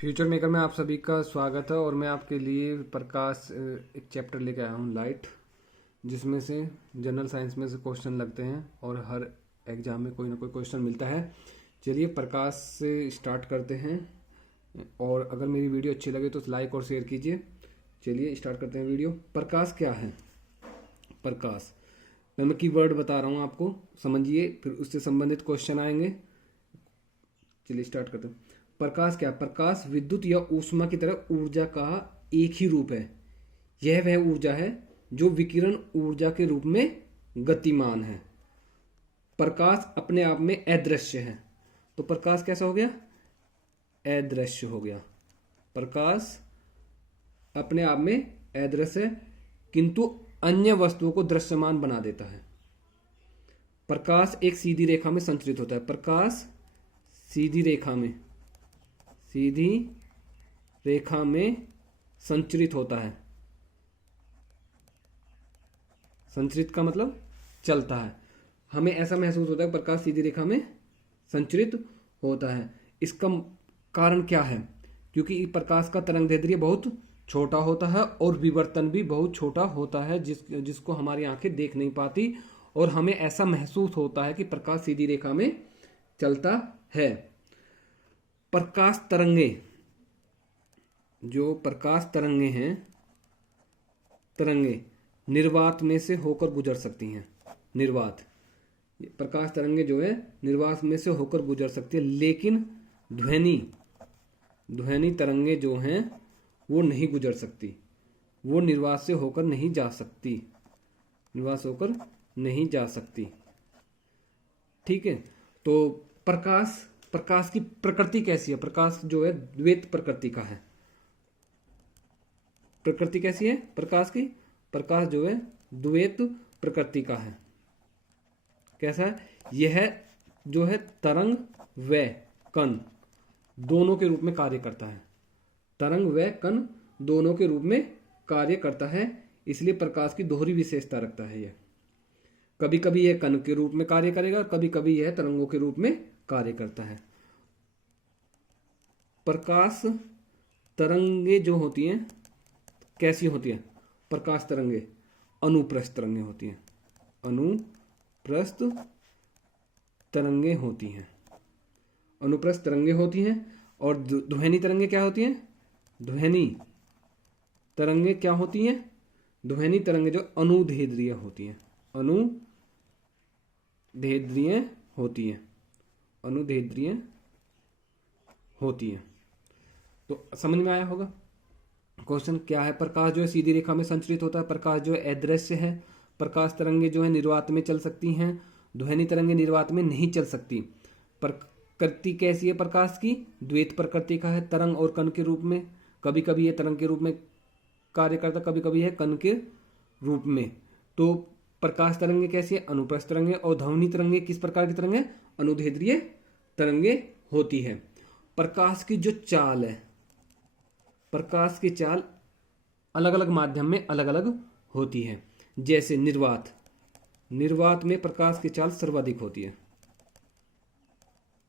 Future maker में आप सभी का स्वागत है। और मैं आपके लिए प्रकाश एक चैप्टर लेके आया हूँ, लाइट, जिसमें से जनरल साइंस में से क्वेश्चन लगते हैं और हर एग्जाम में कोई ना कोई क्वेश्चन मिलता है। चलिए प्रकाश से स्टार्ट करते हैं, और अगर मेरी वीडियो अच्छी लगे तो लाइक और शेयर कीजिए। चलिए स्टार्ट करते हैं वीडियो। प्रकाश क्या है? प्रकाश, मैं कीवर्ड बता रहा हूँ आपको, समझिए, फिर उससे संबंधित क्वेश्चन आएंगे। चलिए स्टार्ट करते हैं। प्रकाश क्या? प्रकाश विद्युत या ऊष्मा की तरह ऊर्जा का एक ही रूप है। यह वह ऊर्जा है जो विकिरण ऊर्जा के रूप में गतिमान है। प्रकाश अपने आप में अदृश्य है। तो प्रकाश कैसा हो गया? अदृश्य हो गया। प्रकाश अपने आप में अदृश्य है, किंतु अन्य वस्तुओं को दृश्यमान बना देता है। प्रकाश एक सीधी रेखा में संचरित होता है। प्रकाश सीधी रेखा में संचरित होता है। संचरित का मतलब चलता है। हमें ऐसा महसूस होता है प्रकाश सीधी रेखा में संचरित होता है। इसका कारण क्या है? क्योंकि प्रकाश का तरंगदैर्ध्य बहुत छोटा होता है और विवर्तन भी बहुत छोटा होता है, जिसको हमारी आंखें देख नहीं पाती, और हमें ऐसा महसूस होता है कि प्रकाश सीधी रेखा में चलता है। प्रकाश तरंगे, जो प्रकाश तरंगे हैं, तरंगे निर्वात में से होकर गुजर सकती हैं। निर्वात, प्रकाश तरंगे जो है निर्वात में से होकर गुजर सकती है, लेकिन ध्वनि तरंगे जो हैं वो नहीं गुजर सकती। वो निर्वात से होकर नहीं जा सकती। निर्वात से होकर नहीं जा सकती। ठीक है। तो प्रकाश की प्रकृति कैसी है? प्रकाश जो है द्वैत प्रकृति का है। प्रकृति कैसी है प्रकाश की? प्रकाश जो है द्वैत प्रकृति का है। कैसा है? यह जो है तरंग व कण दोनों के रूप में कार्य करता है। तरंग व कण दोनों के रूप में कार्य करता है, इसलिए प्रकाश की दोहरी विशेषता रखता है। यह कभी कभी यह कण के रूप में कार्य करेगा, कभी कभी यह तरंगों के रूप में कार्य करता है। प्रकाश तरंगे जो होती हैं कैसी होती हैं? प्रकाश तरंगे अनुप्रस्थ तरंगे होती हैं। अनुप्रस्थ तरंगे होती हैं। अनुप्रस्थ तरंगे होती हैं। और ध्वनि तरंगे क्या होती हैं? ध्वनि तरंगे क्या होती हैं? ध्वनि तरंगे जो अनुदैर्ध्य होती हैं। अनुदैर्ध्य होती हैं। अनुदैर्ध्य होती हैं। तो समझ में आया होगा क्वेश्चन क्या है। प्रकाश जो है सीधी रेखा में संचरित होता है। प्रकाश जो है अदृश्य है। प्रकाश तरंगे जो है निर्वात में चल सकती हैं। ध्वनि तरंगे निर्वात में नहीं चल सकती। प्रकृति कैसी है प्रकाश की? द्वैत प्रकृति का है, तरंग और कण के रूप में। कभी कभी यह तरंग के रूप में कार्य करता, कभी कभी है कण के रूप में। तो प्रकाश तरंगे कैसी है? अनुप्रस्थ तरंगे। और ध्वनि तरंगे किस प्रकार की तरंगे? अनुदैर्ध्य तरंगे होती है। प्रकाश की जो चाल है, प्रकाश की चाल अलग अलग माध्यम में अलग अलग होती है। जैसे निर्वात में प्रकाश की चाल सर्वाधिक होती है।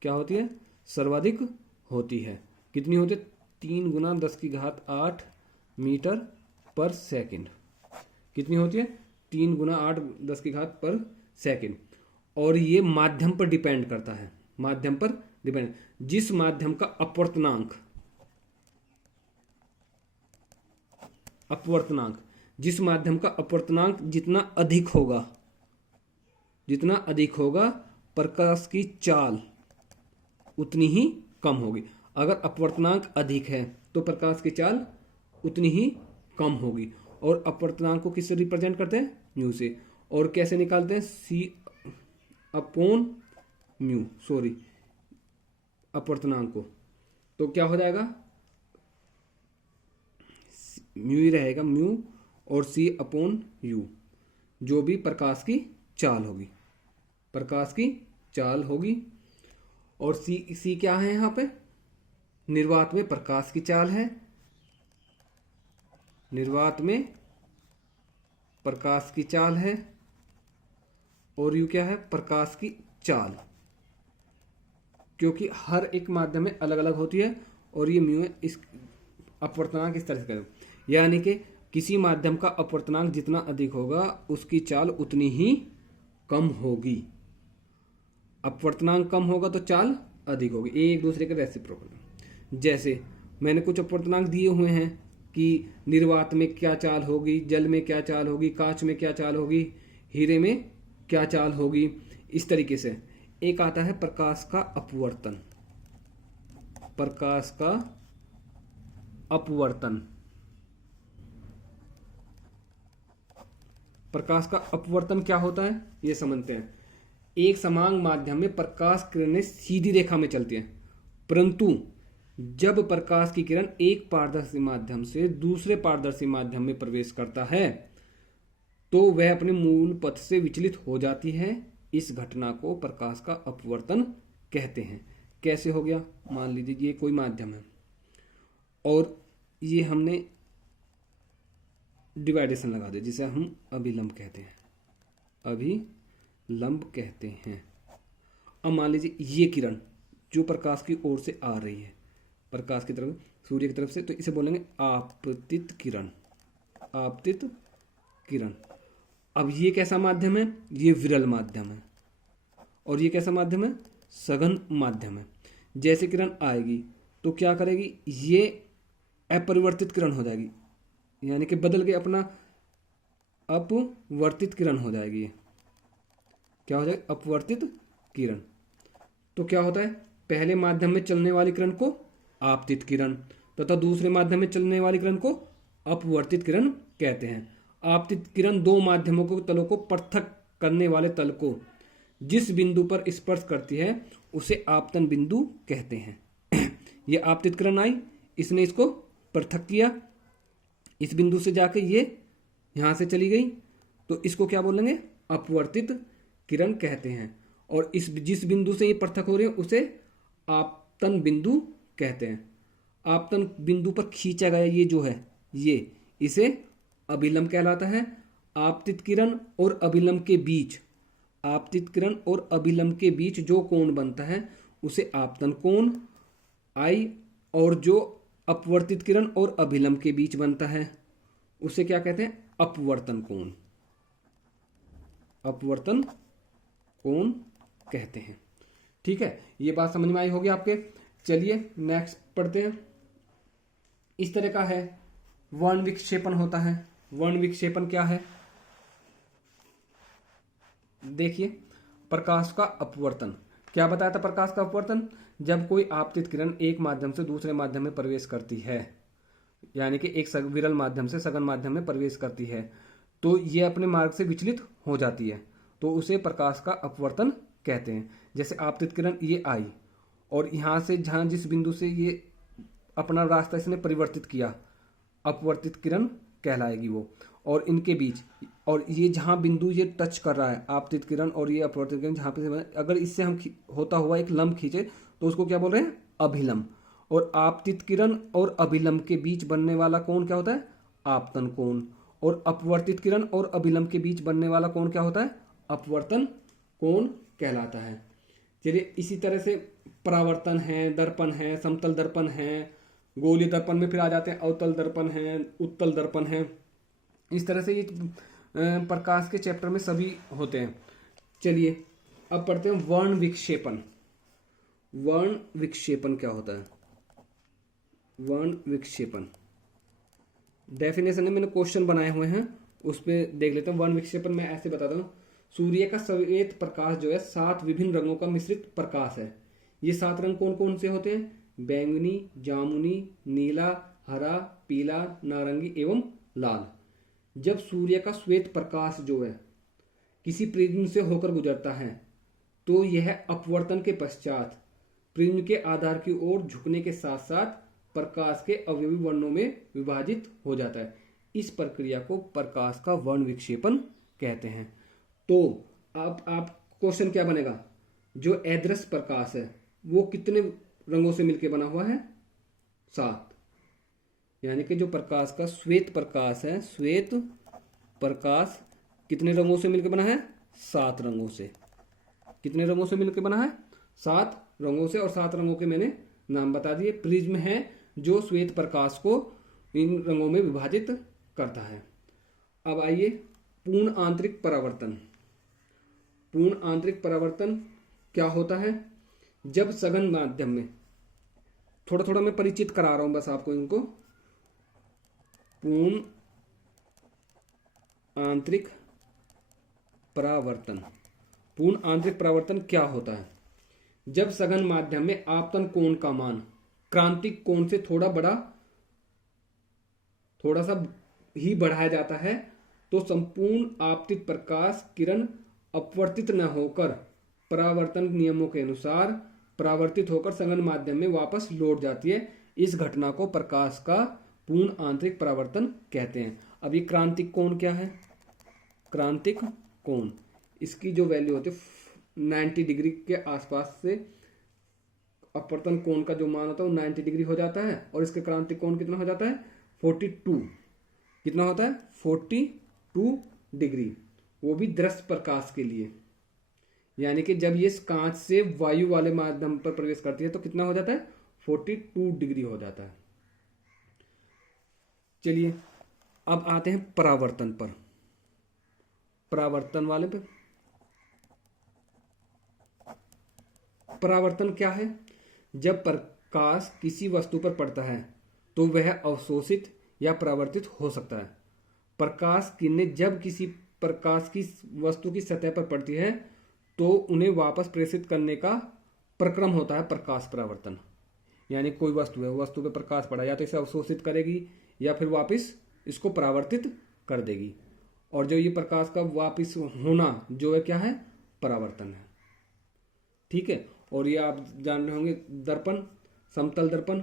क्या होती है? सर्वाधिक होती है। कितनी होती है? 3 × 10⁸ मीटर पर सेकंड। कितनी होती है? 3 × 8⁻10⁻⁷। और ये माध्यम पर डिपेंड करता है। माध्यम पर डिपेंड, जिस माध्यम का अपवर्तनांक जिस माध्यम का अपवर्तनांक जितना अधिक होगा प्रकाश की चाल उतनी ही कम होगी। अगर अपवर्तनांक अधिक है तो प्रकाश की चाल उतनी ही कम होगी। और अपवर्तनांक को किससे रिप्रेजेंट करते हैं? म्यू से। और कैसे निकालते हैं? C/μ, अपवर्तनांक को। तो क्या हो जाएगा? म्यू ही रहेगा, म्यू और C/u, जो भी प्रकाश की चाल होगी। प्रकाश की चाल होगी। और सी क्या है यहाँ पे? निर्वात में प्रकाश की चाल है। निर्वात में प्रकाश की चाल है। और यू क्या है? प्रकाश की चाल। क्योंकि हर एक माध्यम में अलग अलग होती है और ये म्यू है। इस अपवर्तनांक इस तरह से करें, यानी कि किसी माध्यम का अपवर्तनांक जितना अधिक होगा उसकी चाल उतनी ही कम होगी। अपवर्तनांक कम होगा तो चाल अधिक होगी, एक दूसरे के रेसिप्रोकल। जैसे मैंने कुछ अपवर्तनांक दिए हुए हैं कि निर्वात में क्या चाल होगी, जल में क्या चाल होगी, कांच में क्या चाल होगी, हीरे में क्या चाल होगी। इस तरीके से एक आता है प्रकाश का अपवर्तन। प्रकाश का अपवर्तन, प्रकाश का अपवर्तन क्या होता है ये समझते हैं। एक समान माध्यम में प्रकाश किरणें सीधी रेखा में चलती हैं, परंतु जब प्रकाश की किरण एक पारदर्शी माध्यम से दूसरे पारदर्शी माध्यम में प्रवेश करता है तो वह अपने मूल पथ से विचलित हो जाती है। इस घटना को प्रकाश का अपवर्तन कहते हैं। कैसे हो गया, मान लीजिए ये कोई माध्यम है और ये हमने डिवाइडेशन लगा दिया जिसे हम अभिलंब कहते हैं, अभिलंब कहते हैं। अब मान लीजिए ये किरण जो प्रकाश की ओर से आ रही है, प्रकाश की तरफ, सूर्य की तरफ से, तो इसे बोलेंगे आपतित किरण, आपतित किरण। अब ये कैसा माध्यम है, ये विरल माध्यम है, और ये कैसा माध्यम है, सघन माध्यम है। जैसे किरण आएगी तो क्या करेगी, ये अपरिवर्तित किरण हो जाएगी, यानी कि बदल के अपना अपवर्तित किरण हो जाएगी। ये क्या हो जाएगी, अपवर्तित किरण। तो क्या होता है, पहले माध्यम में चलने वाली किरण को आपतित किरण तथा दूसरे माध्यम में चलने वाली किरण को अपवर्तित किरण कहते हैं। आपतित किरण दो माध्यमों को तलों को पृथक करने वाले तल को जिस बिंदु पर स्पर्श करती है उसे आपतन बिंदु कहते हैं। ये आपतित किरण आई, इसने इसको पृथक किया, इस बिंदु से जाके ये यहां से चली गई, तो इसको क्या बोलेंगे, अपवर्तित किरण कहते हैं। और इस जिस बिंदु से ये पृथक हो रही है उसे आपतन बिंदु कहते हैं। आपतन बिंदु पर खींचा गया ये जो है, ये इसे अभिलंब कहलाता है। आपतित किरण और अभिलंब के बीच, आपतित किरण और अभिलंब के बीच जो कोण बनता है उसे आपतन कोण आई, और जो अपवर्तित किरण और अभिलंब के बीच बनता है उसे क्या कहते हैं, अपवर्तन कोण, अपवर्तन कोण कहते हैं। ठीक है, ये बात समझ में आई होगी आपके। चलिए नेक्स्ट पढ़ते हैं। इस तरह का है, वर्ण विक्षेपण होता है। वर्ण विक्षेपण क्या है, देखिए, प्रकाश का अपवर्तन। क्या बताया था प्रकाश का अपवर्तन, जब कोई आपतित किरण एक माध्यम से दूसरे माध्यम में प्रवेश करती है, यानी कि एक विरल माध्यम से सघन माध्यम में प्रवेश करती है, तो ये अपने मार्ग से विचलित हो जाती है, तो उसे प्रकाश का अपवर्तन कहते हैं। जैसे आपतित किरण ये आई और यहाँ से जहाँ जिस बिंदु से ये अपना रास्ता इसने परिवर्तित किया, अपवर्तित किरण कहलाएगी वो। और इनके बीच, और ये जहाँ बिंदु ये टच कर रहा है, आपतित किरण और ये अपवर्तित किरण जहाँ पे, अगर इससे हम होता हुआ एक लंब खींचे तो उसको क्या बोल रहे हैं, अभिलंब। और आपतित किरण और अभिलंब के बीच बनने वाला कोण क्या होता है, आपतन कोण। और अपवर्तित किरण और अभिलंब के बीच बनने वाला कोण क्या होता है, अपवर्तन कोण कहलाता है। चलिए, इसी तरह से परावर्तन है, दर्पण है, समतल दर्पण है, गोलीय दर्पण में फिर आ जाते हैं, अवतल दर्पण है, उत्तल दर्पण है। इस तरह से ये प्रकाश के चैप्टर में सभी होते हैं। चलिए अब पढ़ते हैं वर्ण विक्षेपण। वर्ण विक्षेपण क्या होता है, वर्ण विक्षेपण डेफिनेशन है, मैंने क्वेश्चन बनाए हुए हैं, उस पर देख लेते हैं। वर्ण विक्षेपण मैं ऐसे बताता हूँ, सूर्य का श्वेत प्रकाश जो है 7 विभिन्न रंगों का मिश्रित प्रकाश है। ये 7 रंग कौन कौन से होते हैं, बैंगनी, जामुनी, नीला, हरा, पीला, नारंगी एवं लाल। जब सूर्य का श्वेत प्रकाश जो है किसी प्रिज्म से होकर गुजरता है तो यह अपवर्तन के पश्चात प्रिज्म के आधार की ओर झुकने के साथ साथ प्रकाश के अवयवी वर्णों में विभाजित हो जाता है। इस प्रक्रिया को प्रकाश का वर्ण विक्षेपण कहते हैं। तो अब आप क्वेश्चन क्या बनेगा, जो अदृश्य प्रकाश है वो कितने रंगों से मिलकर बना हुआ है, 7। यानी कि जो प्रकाश का श्वेत प्रकाश है, श्वेत प्रकाश कितने रंगों से मिलकर बना है, 7 रंगों से। कितने रंगों से मिलकर बना है, 7 रंगों से। और 7 रंगों के मैंने नाम बता दिए। प्रिज्म है जो श्वेत प्रकाश को इन रंगों में विभाजित करता है। अब आइए पूर्ण आंतरिक परावर्तन। पूर्ण आंतरिक परावर्तन क्या होता है? जब सघन माध्यम में, थोड़ा थोड़ा मैं परिचित करा रहा हूं बस आपको इनको। पूर्ण आंतरिक परावर्तन, पूर्ण आंतरिक परावर्तन क्या होता है? जब सघन माध्यम में आपतन कोण का मान क्रांतिक कोण से थोड़ा सा ही बढ़ाया जाता है तो संपूर्ण आपतित प्रकाश किरण अपवर्तित न होकर परावर्तन नियमों के अनुसार परावर्तित होकर सघन माध्यम में वापस लौट जाती है। इस घटना को प्रकाश का पूर्ण आंतरिक परावर्तन कहते हैं। अब ये क्रांतिक कोण क्या है? क्रांतिक कोण, इसकी जो वैल्यू होती है 90 डिग्री के आसपास से अपवर्तन कोण का जो मान होता है वो 90 डिग्री हो जाता है और इसके क्रांतिक कोण कितना हो जाता है? 42। कितना होता है? 42 डिग्री, वो भी दृश्य प्रकाश के लिए। यानी कि जब ये कांच से वायु वाले माध्यम पर प्रवेश करती है तो कितना हो जाता है? 42 डिग्री हो जाता है। चलिए अब आते हैं परावर्तन पर। परावर्तन वाले पे, परावर्तन क्या है? जब प्रकाश किसी वस्तु पर पड़ता है तो वह अवशोषित या परावर्तित हो सकता है। प्रकाश किरणें जब किसी प्रकाश की वस्तु की सतह पर पड़ती है तो उन्हें वापस प्रेषित करने का प्रक्रम होता है प्रकाश परावर्तन। यानी कोई वस्तु है, वस्तु पे प्रकाश पड़ा, या तो इसे अवशोषित करेगी या फिर वापस इसको परावर्तित कर देगी। और जो ये प्रकाश का वापस होना जो है क्या है? परावर्तन है। ठीक है। और ये आप जान रहे होंगे दर्पण, समतल दर्पण।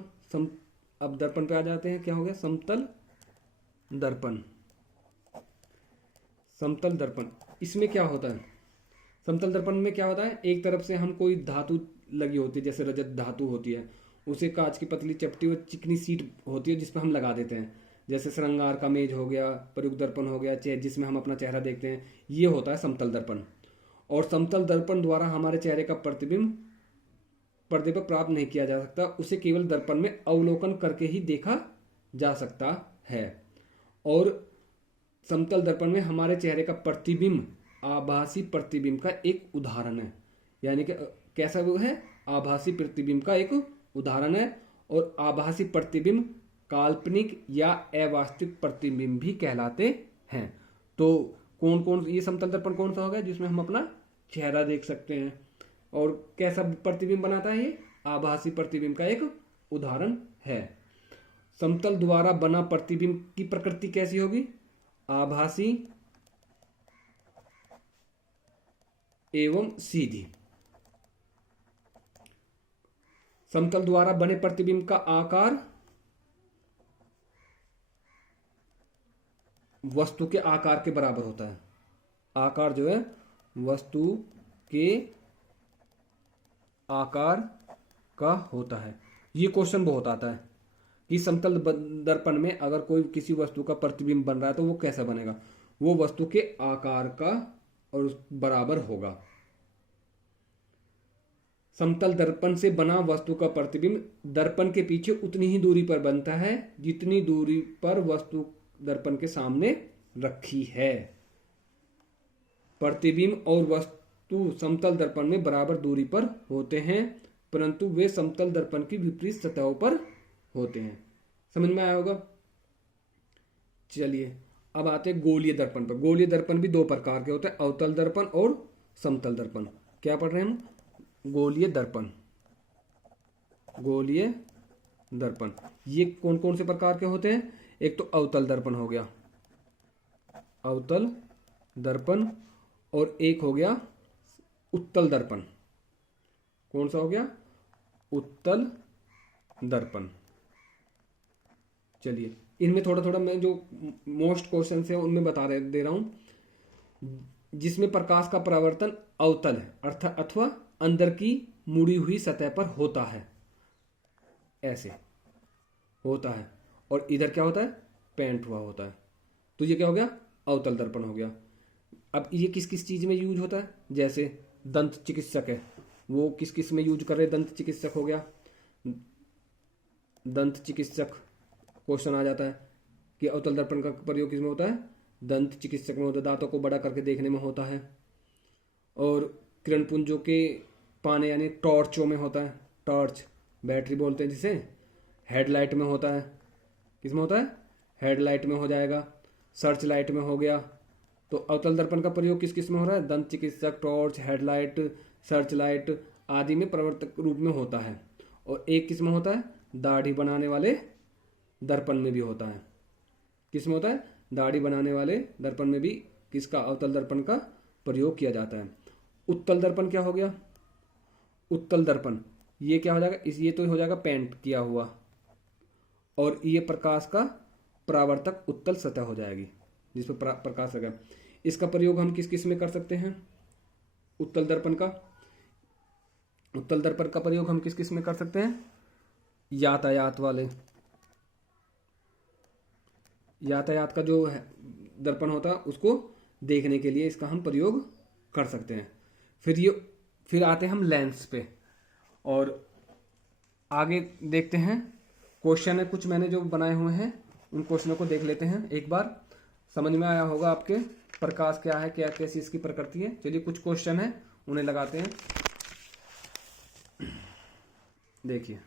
अब दर्पण पे आ जाते हैं। क्या हो गया? समतल दर्पण। समतल दर्पण, इसमें क्या होता है? समतल दर्पण में क्या होता है? एक तरफ से हम कोई धातु लगी होती है, जैसे रजत धातु होती है, उसे कांच की पतली चपटी और चिकनी सीट होती है जिसपे हम लगा देते हैं। जैसे श्रृंगार का मेज हो गया, प्रयुक्त दर्पण हो गया, जिसमें हम अपना चेहरा देखते हैं, ये होता है समतल दर्पण। और समतल दर्पण द्वारा हमारे चेहरे का प्रतिबिंब पर्दे पर प्राप्त नहीं किया जा सकता, उसे केवल दर्पण में अवलोकन करके ही देखा जा सकता है। और समतल दर्पण में हमारे चेहरे का प्रतिबिंब आभासी प्रतिबिंब का एक उदाहरण है। यानी कि कैसा वो है? आभासी प्रतिबिंब का एक उदाहरण है। और आभासी प्रतिबिंब काल्पनिक या अवास्तविक प्रतिबिंब भी कहलाते हैं। तो कौन कौन ये समतल दर्पण कौन सा होगा? जिसमें हम अपना चेहरा देख सकते हैं। और कैसा प्रतिबिंब बनाता है? ये आभासी प्रतिबिंब का एक उदाहरण है। समतल द्वारा बना प्रतिबिंब की प्रकृति कैसी होगी? आभासी एवं सीधी। समतल द्वारा बने प्रतिबिंब का आकार वस्तु के आकार के बराबर होता है। आकार जो है वस्तु के आकार का होता है। ये क्वेश्चन बहुत आता है कि समतल दर्पण में अगर कोई किसी वस्तु का प्रतिबिंब बन रहा है तो वो कैसा बनेगा? वो वस्तु के आकार का और बराबर होगा। समतल दर्पण से बना वस्तु का प्रतिबिंब दर्पण के पीछे उतनी ही दूरी पर बनता है जितनी दूरी पर वस्तु दर्पण के सामने रखी है। प्रतिबिंब और वस्तु समतल दर्पण में बराबर दूरी पर होते हैं, परंतु वे समतल दर्पण की विपरीत सतहों पर होते हैं। समझ में आया होगा? चलिए अब आते हैं गोलीय दर्पण पर। गोलीय दर्पण भी दो प्रकार के होते हैं, अवतल दर्पण और समतल दर्पण। क्या पढ़ रहे हैं हम? गोलीय दर्पण। गोलीय दर्पण ये कौन कौन से प्रकार के होते हैं? एक तो अवतल दर्पण हो गया, अवतल दर्पण, और एक हो गया उत्तल दर्पण। कौन सा हो गया? उत्तल दर्पण। चलिए इनमें थोड़ा थोड़ा मैं जो मोस्ट क्वेश्चन है उनमें दे रहा हूं। जिसमें प्रकाश का परावर्तन अवतल है अर्थात अथवा अंदर की मुड़ी हुई सतह पर होता है, ऐसे होता है, और इधर क्या होता है? पेंट हुआ होता है। तो ये क्या हो गया? अवतल दर्पण हो गया। अब ये किस किस चीज में यूज होता है? जैसे दंत चिकित्सक है, वो किस किस में यूज कर रहे हैं? दंत चिकित्सक हो गया। दंत चिकित्सक क्वेश्चन आ जाता है कि अवतल दर्पण का प्रयोग किसमें होता है, दंत चिकित्सक में होता है, दांतों को बड़ा करके देखने में होता है। और किरण पुंजों के पाने यानी टॉर्चों में होता है, टॉर्च बैटरी बोलते हैं जिसे, हेडलाइट में होता है, किसमें होता है, हेडलाइट में हो जाएगा, सर्च लाइट में हो गया। तो अवतल दर्पण का प्रयोग किस किस में हो रहा है, दंत चिकित्सक, टॉर्च, हेडलाइट, सर्च लाइट आदि में प्रवर्तक रूप में होता है। और एक किस में होता है, दाढ़ी बनाने वाले दर्पण में भी होता है। किस में होता है, दाढ़ी बनाने वाले दर्पण में भी किसका, अवतल दर्पण का प्रयोग किया जाता है। उत्तल दर्पण क्या हो गया, उत्तल दर्पण ये क्या हो जाएगा, ये तो हो जाएगा पेंट किया हुआ, और ये प्रकाश का परावर्तक उत्तल सतह हो जाएगी जिसमें प्रकाश लगा। इसका प्रयोग हम किस किस में कर सकते हैं, उत्तल दर्पण का, उत्तल दर्पण का प्रयोग हम किस किस में कर सकते हैं, यातायात वाले, यातायात का जो है दर्पण होता है उसको देखने के लिए इसका हम प्रयोग कर सकते हैं। फिर आते हैं हम लेंस पे, और आगे देखते हैं क्वेश्चन है कुछ मैंने जो बनाए हुए हैं, उन क्वेश्चनों को देख लेते हैं एक बार। समझ में आया होगा आपके प्रकाश क्या है, क्या कैसी इसकी प्रकृति है। चलिए कुछ क्वेश्चन है उन्हें लगाते हैं, देखिए।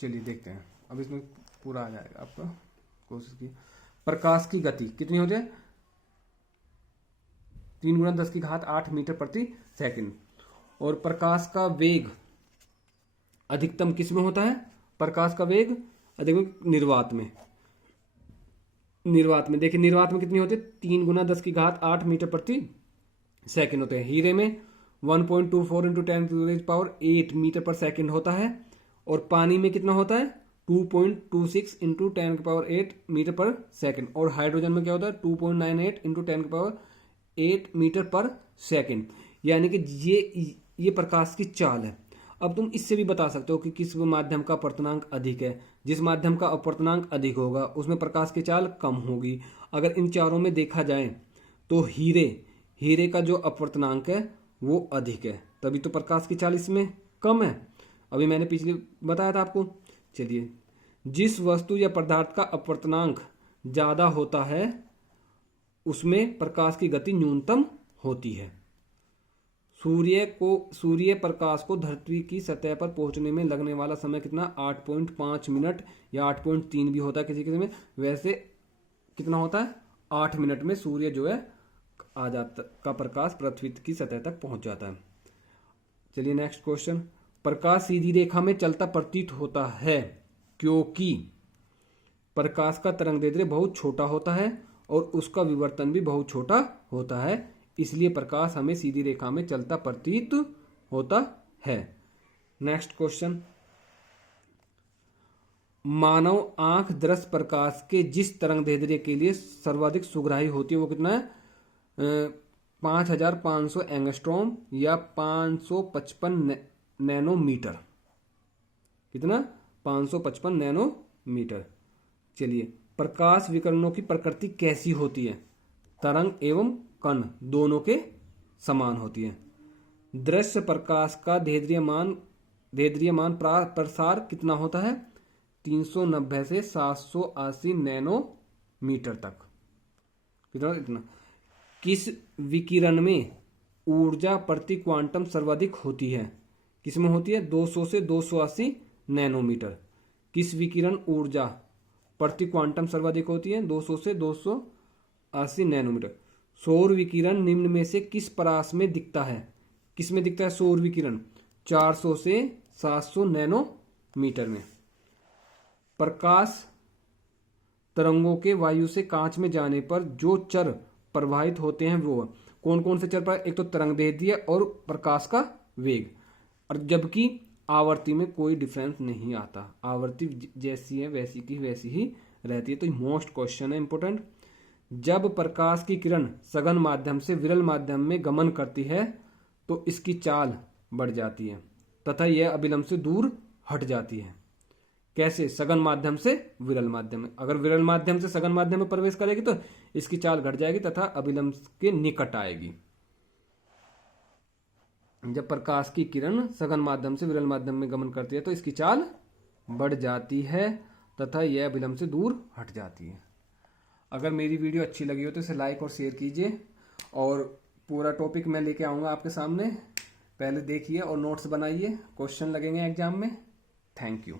चलिए देखते हैं, अब इसमें पूरा आ जाएगा आपका, कोशिश की। प्रकाश की गति कितनी हो जाए, 3 × 10⁸ मीटर प्रति सेकंड। और प्रकाश का वेग अधिकतम किस में होता है, प्रकाश का वेग अधिकतम निर्वात में, निर्वात में देखिए, निर्वात में कितनी होती है, 3 × 10⁸ मीटर प्रति सेकंड होते हैं। हीरे में 1.24 × 10⁸ मीटर पर सेकंड होता है। और पानी में कितना होता है, 2.26 × 10⁸ मीटर पर सेकंड। और हाइड्रोजन में क्या होता है, 2.98 × 10⁸ मीटर पर सेकंड। यानी कि ये प्रकाश की चाल है। अब तुम इससे भी बता सकते हो कि किस माध्यम का अपवर्तनांक अधिक है। जिस माध्यम का अपवर्तनांक अधिक होगा उसमें प्रकाश की चाल कम होगी। अगर इन चारों में देखा जाए तो हीरे का जो अपवर्तनांक है वो अधिक है, तभी तो प्रकाश की चाल इसमें कम है। अभी मैंने पिछले बताया था आपको। चलिए, जिस वस्तु या पदार्थ का अपवर्तनांक ज्यादा होता है उसमें प्रकाश की गति न्यूनतम होती है। सूर्य प्रकाश को धरती की सतह पर पहुंचने में लगने वाला समय कितना, 8.5 मिनट या 8.3 भी होता है किसी किसी में। वैसे कितना होता है, 8 मिनट में सूर्य जो है आ जाता का प्रकाश पृथ्वी की सतह तक पहुंच जाता है। चलिए नेक्स्ट क्वेश्चन, प्रकाश सीधी रेखा में चलता प्रतीत होता है क्योंकि प्रकाश का तरंगदैर्घ्य बहुत छोटा होता है और उसका विवर्तन भी बहुत छोटा होता है, इसलिए प्रकाश हमें सीधी रेखा में चलता प्रतीत होता है। नेक्स्ट क्वेश्चन, मानव आंख दृश्य प्रकाश के जिस तरंगदैर्घ्य के लिए सर्वाधिक सुग्राही होती है वो कितना है, 5500 एंगस्ट्रॉम या 555 नैनोमीटर। कितना, 555 नैनोमीटर। चलिए, प्रकाश विकिरणों की प्रकृति कैसी होती है, तरंग एवं कण दोनों के समान होती है। दृश्य प्रकाश का देद्रियमान प्रसार कितना होता है, 390 से 780 नैनोमीटर तक। कितना इतना। किस विकिरण में ऊर्जा प्रति क्वांटम सर्वाधिक होती है, किसमें होती है, 200 से 280 नैनोमीटर। किस विकिरण ऊर्जा प्रति क्वांटम सर्वाधिक होती है, 200 से 280 नैनोमीटर। सौर विकिरण निम्न में से किस परास में दिखता है, किसमें दिखता है सौर विकिरण, 400 से 700 नैनोमीटर में। प्रकाश तरंगों के वायु से कांच में जाने पर जो चर प्रवाहित होते हैं वो कौन कौन से चर पर, एक तो तरंगदैर्घ्य और प्रकाश का वेग। और जबकि आवर्ती में कोई डिफरेंस नहीं आता, आवर्ती जैसी है वैसी की वैसी ही रहती है। तो मोस्ट क्वेश्चन है इंपोर्टेंट। जब प्रकाश की किरण सघन माध्यम से विरल माध्यम में गमन करती है तो इसकी चाल बढ़ जाती है तथा यह अभिलंब से दूर हट जाती है। कैसे? सघन माध्यम से विरल माध्यम में। अगर विरल माध्यम से सघन माध्यम में प्रवेश करेगी तो इसकी चाल घट जाएगी तथा अभिलंब के निकट आएगी। जब प्रकाश की किरण सघन माध्यम से विरल माध्यम में गमन करती है तो इसकी चाल बढ़ जाती है तथा यह अभिलंब से दूर हट जाती है। अगर मेरी वीडियो अच्छी लगी हो तो इसे लाइक और शेयर कीजिए, और पूरा टॉपिक मैं लेके आऊँगा आपके सामने, पहले देखिए और नोट्स बनाइए, क्वेश्चन लगेंगे एग्जाम में। Thank you.